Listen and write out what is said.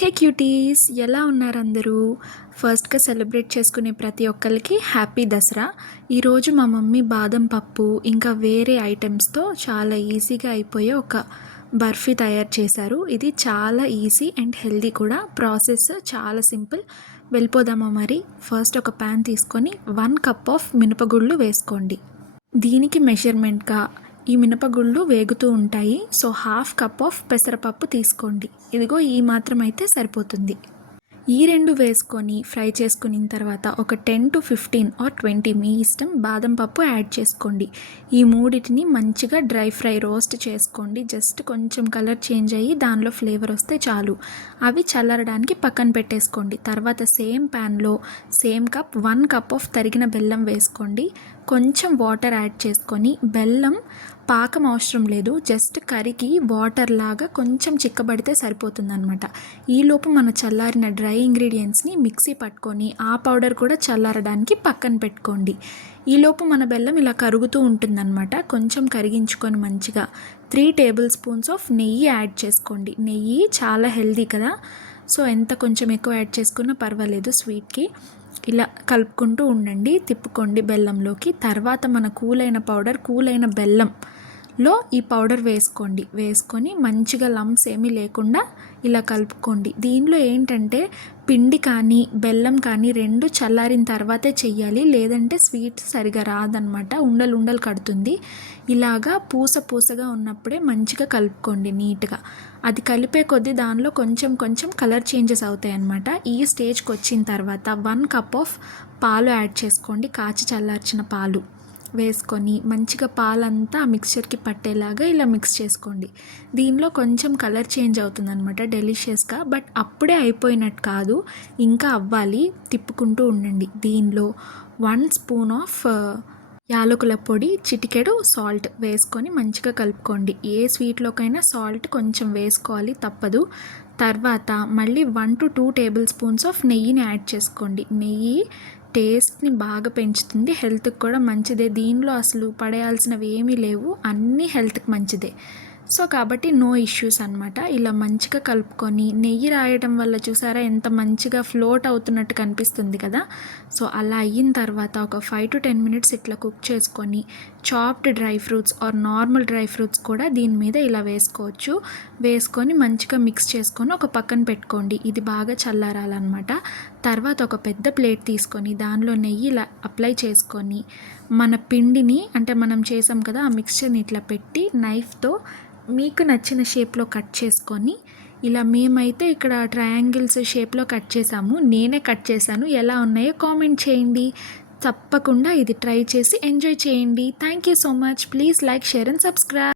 హే cuties, ఎలా ఉన్నారు అందరూ? ఫస్ట్గా సెలబ్రేట్ చేసుకునే ప్రతి ఒక్కరికి హ్యాపీ దసరా. ఈరోజు మా మమ్మీ బాదం పప్పు ఇంకా వేరే ఐటమ్స్తో చాలా ఈజీగా అయిపోయే ఒక బర్ఫీ తయారు చేశారు. ఇది చాలా ఈజీ అండ్ హెల్దీ కూడా. ప్రాసెస్ చాలా సింపుల్. వెళ్ళిపోదామా మరి? ఫస్ట్ ఒక ప్యాన్ తీసుకొని 1 కప్ ఆఫ్ మినపగుళ్ళు వేసుకోండి. దీనికి మెజర్మెంట్గా ఈ మినపగుళ్ళు వేగుతూ ఉంటాయి. సో 1/2 కప్ ఆఫ్ పెసరపప్పు తీసుకోండి. ఇదిగో ఈ మాత్రం అయితే సరిపోతుంది. ఈ రెండు వేసుకొని ఫ్రై చేసుకున్న తర్వాత ఒక 10 to 15 ఆర్ 20 మీ ఇష్టం బాదం పప్పు యాడ్ చేసుకోండి. ఈ మూడిటిని మంచిగా డ్రై ఫ్రై రోస్ట్ చేసుకోండి. జస్ట్ కొంచెం కలర్ చేంజ్ అయ్యి దానిలో ఫ్లేవర్ వస్తే చాలు. అవి చల్లరడానికి పక్కన పెట్టేసుకోండి. తర్వాత సేమ్ ప్యాన్లో సేమ్ కప్ 1 కప్ ఆఫ్ తరిగిన బెల్లం వేసుకోండి. కొంచెం వాటర్ యాడ్ చేసుకొని, బెల్లం పాకం అవసరం లేదు, జస్ట్ కరిగి వాటర్ లాగా కొంచెం చిక్కబడితే సరిపోతుందన్నమాట. ఈలోపు మన చల్లారిన డ్రై ఇంగ్రీడియంట్స్ని మిక్సీ పట్టుకొని ఆ పౌడర్ కూడా చల్లారడానికి పక్కన పెట్టుకోండి. ఈలోపు మన బెల్లం ఇలా కరుగుతూ ఉంటుందన్నమాట. కొంచెం కరిగించుకొని మంచిగా 3 టేబుల్ స్పూన్స్ ఆఫ్ నెయ్యి యాడ్ చేసుకోండి. నెయ్యి చాలా హెల్దీ కదా, సో ఎంత కొంచెం ఎక్కువ యాడ్ చేసుకున్నా పర్వాలేదు స్వీట్కి. ఇలా కలుపుకుంటూ ఉండండి, తిప్పుకోండి బెల్లంలోకి. తర్వాత మన కూలైన బెల్లంలో ఈ పౌడర్ వేసుకొని మంచిగా లంప్స్ ఏమీ లేకుండా ఇలా కలుపుకోండి. దీనిలో ఏంటంటే పిండి కానీ బెల్లం కానీ రెండు చల్లారిన తర్వాతే చెయ్యాలి, లేదంటే స్వీట్ సరిగా రాదనమాట, ఉండలు కడుతుంది. ఇలాగా పూసగా ఉన్నప్పుడే మంచిగా కలుపుకోండి నీట్గా. అది కలిపే కొద్దీ దానిలో కొంచెం కలర్ చేంజెస్ అవుతాయి అన్నమాట. ఈ స్టేజ్కి వచ్చిన తర్వాత 1 కప్ ఆఫ్ పాలు యాడ్ చేసుకోండి. కాచి చల్లార్చిన పాలు వేసుకొని మంచిగా పాలంతా ఆ మిక్స్చర్కి పట్టేలాగా ఇలా మిక్స్ చేసుకోండి. దీనిలో కొంచెం కలర్ చేంజ్ అవుతుంది అనమాట డెలిషియస్గా, బట్ అప్పుడే అయిపోయినట్టు కాదు, ఇంకా అవ్వాలి. తిప్పుకుంటూ ఉండండి. దీనిలో 1 స్పూన్ ఆఫ్ యాలకుల పొడి, చిటికెడు సాల్ట్ వేసుకొని మంచిగా కలుపుకోండి. ఏ స్వీట్లోకైనా సాల్ట్ కొంచెం వేసుకోవాలి, తప్పదు. తర్వాత మళ్ళీ 1 to 2 టేబుల్ స్పూన్స్ ఆఫ్ నెయ్యిని యాడ్ చేసుకోండి. నెయ్యి టేస్ట్ని బాగా పెంచుతుంది, హెల్త్కి కూడా మంచిదే. దీనిలో అసలు పడేయాల్సినవి ఏమీ లేవు, అన్నీ హెల్త్కి మంచిదే. సో కాబట్టి నో ఇష్యూస్ అనమాట. ఇలా మంచిగా కలుపుకొని, నెయ్యి రాయడం వల్ల చూసారా ఎంత మంచిగా ఫ్లోట్ అవుతున్నట్టు కనిపిస్తుంది కదా. సో అలా అయిన తర్వాత ఒక 5 to 10 మినిట్స్ ఇట్లా కుక్ చేసుకొని, chopped dry fruits or normal dry fruits కూడా దీని మీద ఇలా వేసుకోవచ్చు. వేసుకొని మంచిగా మిక్స్ చేసుకొని ఒక పక్కన పెట్టుకోండి. ఇది బాగా చల్లారాలన్నమాట. తర్వాత ఒక పెద్ద ప్లేట్ తీసుకొని దానిలో నెయ్యి ఇలా అప్లై చేసుకొని, మన పిండిని అంటే మనం చేసాం కదా ఆ మిక్స్చర్ని ఇట్లా పెట్టి నైఫ్తో మీకు నచ్చిన షేప్లో కట్ చేసుకొని, ఇలా మేమైతే ఇక్కడ ట్రయాంగిల్స్ షేప్లో కట్ చేసాము. నేనే కట్ చేశాను. ఎలా ఉన్నాయో కామెంట్ చేయండి. తప్పకుండా ఇది ట్రై చేసి ఎంజాయ్ చేయండి. Thank you so much. Please like, share and subscribe.